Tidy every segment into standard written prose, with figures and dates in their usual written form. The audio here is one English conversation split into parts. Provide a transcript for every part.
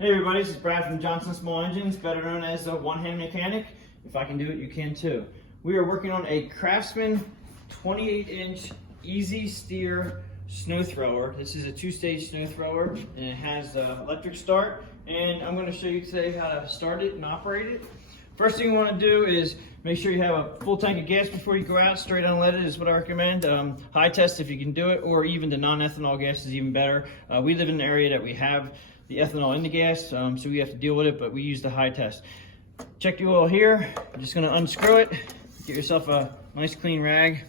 Hey everybody, this is Brad from Johnson Small Engines, better known as the one-hand mechanic. If I can do it, you can too. We are working on a Craftsman 28-inch easy steer snow thrower. This is a two-stage snow thrower and it has electric start, and I'm going to show you today how to start it and operate it. First thing you want to do is make sure you have a full tank of gas before you go out. Straight unleaded is what I recommend. High test if you can do it, or even the non-ethanol gas is even better. We live in an area that we have the ethanol in the gas, so we have to deal with it, but we use the high test. Check the oil here. I'm just going to unscrew it. Get yourself a nice clean rag.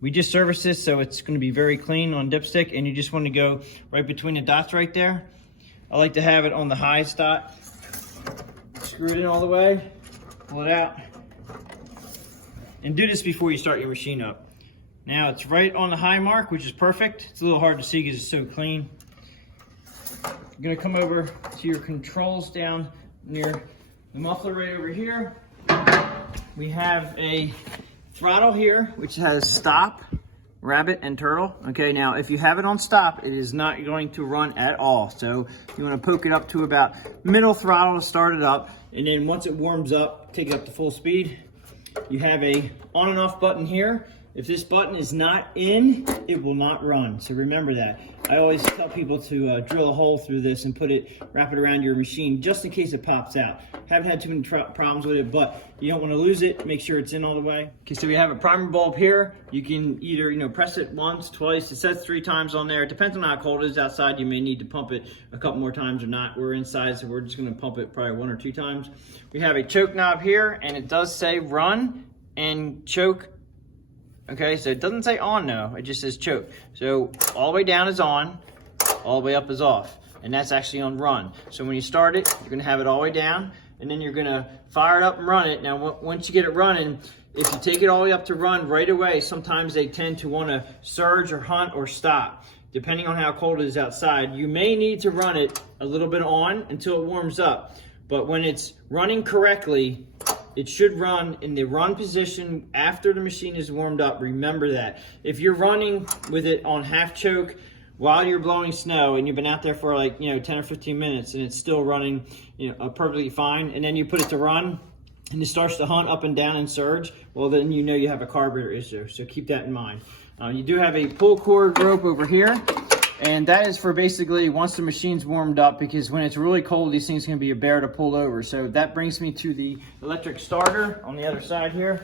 We just serviced this, so it's going to be very clean on dipstick, and you just want to go right between the dots right there. I like to have it on the high dot. Screw it in all the way, pull it out, and do this before you start your machine up. Now it's right on the high mark, which is perfect. It's a little hard to see because it's so clean. You're gonna come over to your controls down near the muffler right over here. We have a throttle here, which has stop, rabbit, and turtle. Okay, now if you have it on stop, it is not going to run at all. So you wanna poke it up to about middle throttle to start it up. And then once it warms up, take it up to full speed. You have a on and off button here. If this button is not in, it will not run. So remember that. I always tell people to drill a hole through this and wrap it around your machine just in case it pops out. Haven't had too many problems with it, but you don't want to lose it. Make sure it's in all the way. Okay, so we have a primer bulb here. You can either press it once, twice. It says 3 times on there. It depends on how cold it is outside. You may need to pump it a couple more times or not. We're inside, so we're just going to pump it probably 1 or 2 times. We have a choke knob here, and it does say run and choke. Okay, so it doesn't say on though, it just says choke. So all the way down is on, all the way up is off, and that's actually on run. So when you start it, you're gonna have it all the way down, and then you're gonna fire it up and run it. Now once you get it running, if you take it all the way up to run right away, sometimes they tend to wanna surge or hunt or stop. Depending on how cold it is outside, you may need to run it a little bit on until it warms up. But when it's running correctly, it should run in the run position after the machine is warmed up. Remember that. If you're running with it on half choke while you're blowing snow and you've been out there for like 10 or 15 minutes and it's still running perfectly fine, and then you put it to run and it starts to hunt up and down and surge, well then you have a carburetor issue. So keep that in mind. You do have a pull cord rope over here. And that is for basically once the machine's warmed up, because when it's really cold, these things can be a bear to pull over. So that brings me to the electric starter on the other side here.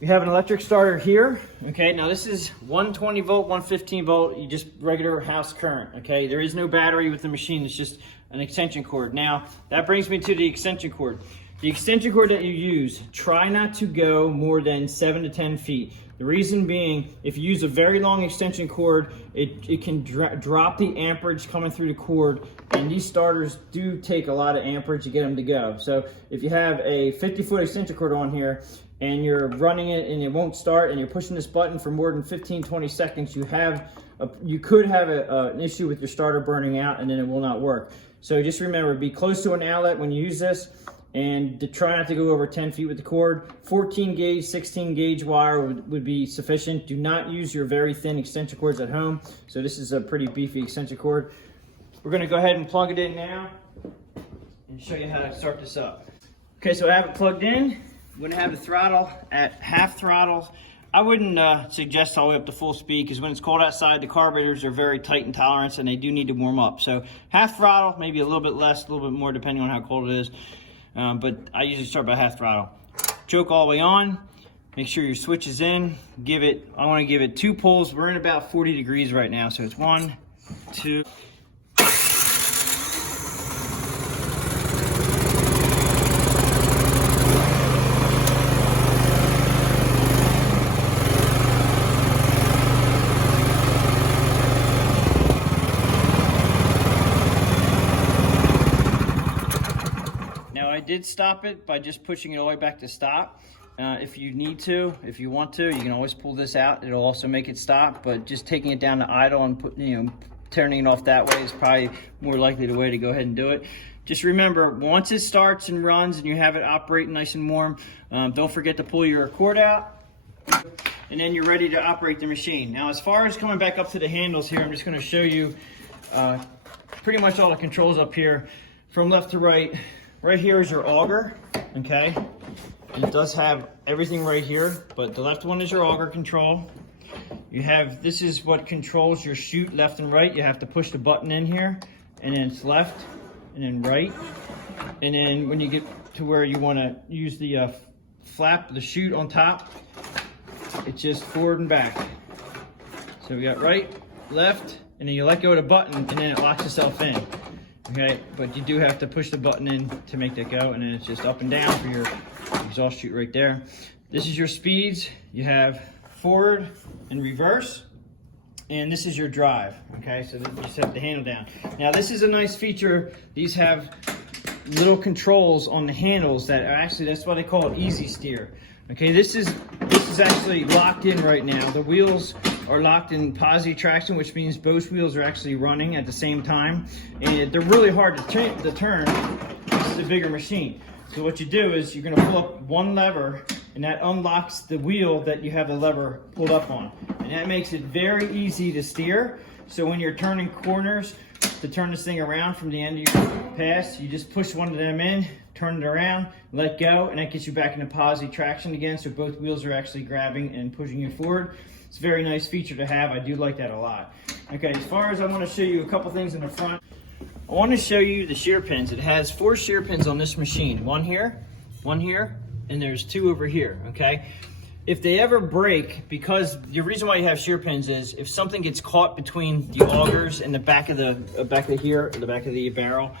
We have an electric starter here. Okay, now this is 120 volt, 115 volt, you just regular house current. Okay, there is no battery with the machine, it's just an extension cord. Now that brings me to the extension cord. The extension cord that you use, try not to go more than 7 to 10 feet. The reason being, if you use a very long extension cord, it can drop the amperage coming through the cord, and these starters do take a lot of amperage to get them to go. So if you have a 50-foot extension cord on here and you're running it and it won't start and you're pushing this button for more than 15-20 seconds, you could have an issue with your starter burning out, and then it will not work. So just remember, be close to an outlet when you use this, and to try not to go over 10 feet with the cord. 14 gauge, 16 gauge wire would be sufficient. Do not use your very thin extension cords at home. So this is a pretty beefy extension cord. We're gonna go ahead and plug it in now and show you how to start this up. Okay, so I have it plugged in. I'm gonna have the throttle at half throttle. I wouldn't suggest all the way up to full speed, because when it's cold outside, the carburetors are very tight in tolerance and they do need to warm up. So half throttle, maybe a little bit less, a little bit more depending on how cold it is. But I usually start by half throttle. Choke all the way on. Make sure your switch is in. I want to give it 2 pulls. We're in about 40 degrees right now, so it's 1, 2. I did stop it by just pushing it all the way back to stop. If you need to, if you want to, you can always pull this out. It'll also make it stop, but just taking it down to idle and turning it off that way is probably more likely the way to go ahead and do it. Just remember, once it starts and runs and you have it operating nice and warm, don't forget to pull your cord out, and then you're ready to operate the machine. Now, as far as coming back up to the handles here, I'm just going to show you pretty much all the controls up here from left to right. Right here is your auger, okay? It does have everything right here, but the left one is your auger control. You have, this is what controls your chute left and right. You have to push the button in here, and then it's left, and then right. And then when you get to where you want to use the flap, the chute on top, it's just forward and back. So we got right, left, and then you let go of the button, and then it locks itself in. Okay, but you do have to push the button in to make that go, and then it's just up and down for your exhaust chute right there. This is your speeds. You have forward and reverse, and this is your drive. Okay, so you set the handle down. Now this is a nice feature. These have little controls on the handles that are actually, that's why they call it easy steer. Okay, this is actually locked in right now. The wheels are locked in positive traction, which means both wheels are actually running at the same time, and they're really hard to turn. This is a bigger machine. So what you do is you're going to pull up one lever, and that unlocks the wheel that you have the lever pulled up on, and that makes it very easy to steer. So when you're turning corners to turn this thing around from the end of your pass, you just push one of them in, turn it around, let go, and that gets you back into positive traction again, so both wheels are actually grabbing and pushing you forward. It's a very nice feature to have. I do like that a lot. Okay, as far as I want to show you a couple things in the front, I want to show you the shear pins. It has 4 shear pins on this machine. One here, and there's 2 over here, okay? If they ever break, because the reason why you have shear pins is if something gets caught between the augers and the back of the back of the barrel,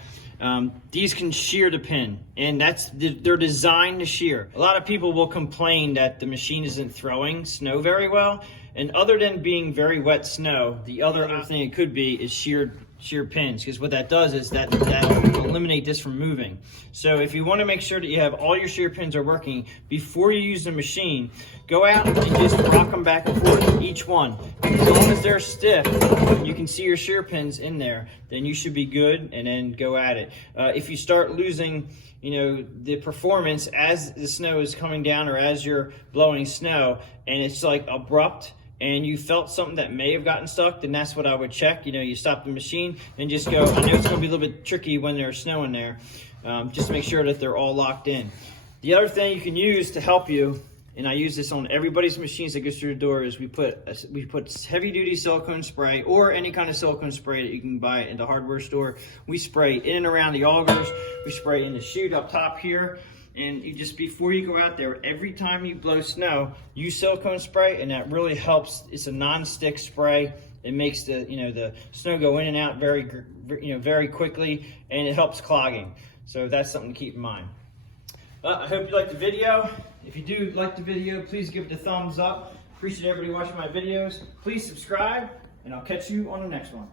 these can shear the pin, and they're designed to shear. A lot of people will complain that the machine isn't throwing snow very well, and other than being very wet snow, the other thing it could be is shear pins, because what that does is that will eliminate this from moving. So if you want to make sure that you have all your shear pins are working before you use the machine, go out and just rock them back and forth, each one. As long as they're stiff and you can see your shear pins in there, then you should be good, and then go at it. If you start losing the performance as the snow is coming down, or as you're blowing snow and it's like abrupt, and you felt something that may have gotten stuck, then that's what I would check. You stop the machine and just go. I know it's going to be a little bit tricky when there's snow in there. Just make sure that they're all locked in. The other thing you can use to help you, and I use this on everybody's machines that goes through the door, is we put heavy-duty silicone spray, or any kind of silicone spray that you can buy in the hardware store. We spray in and around the augers. We spray in the chute up top here. And you just, before you go out there, every time you blow snow, use silicone spray, and that really helps. It's a non-stick spray. It makes the snow go in and out very quickly, and it helps clogging. So that's something to keep in mind. I hope you liked the video. If you do like the video, please give it a thumbs up. Appreciate everybody watching my videos. Please subscribe, and I'll catch you on the next one.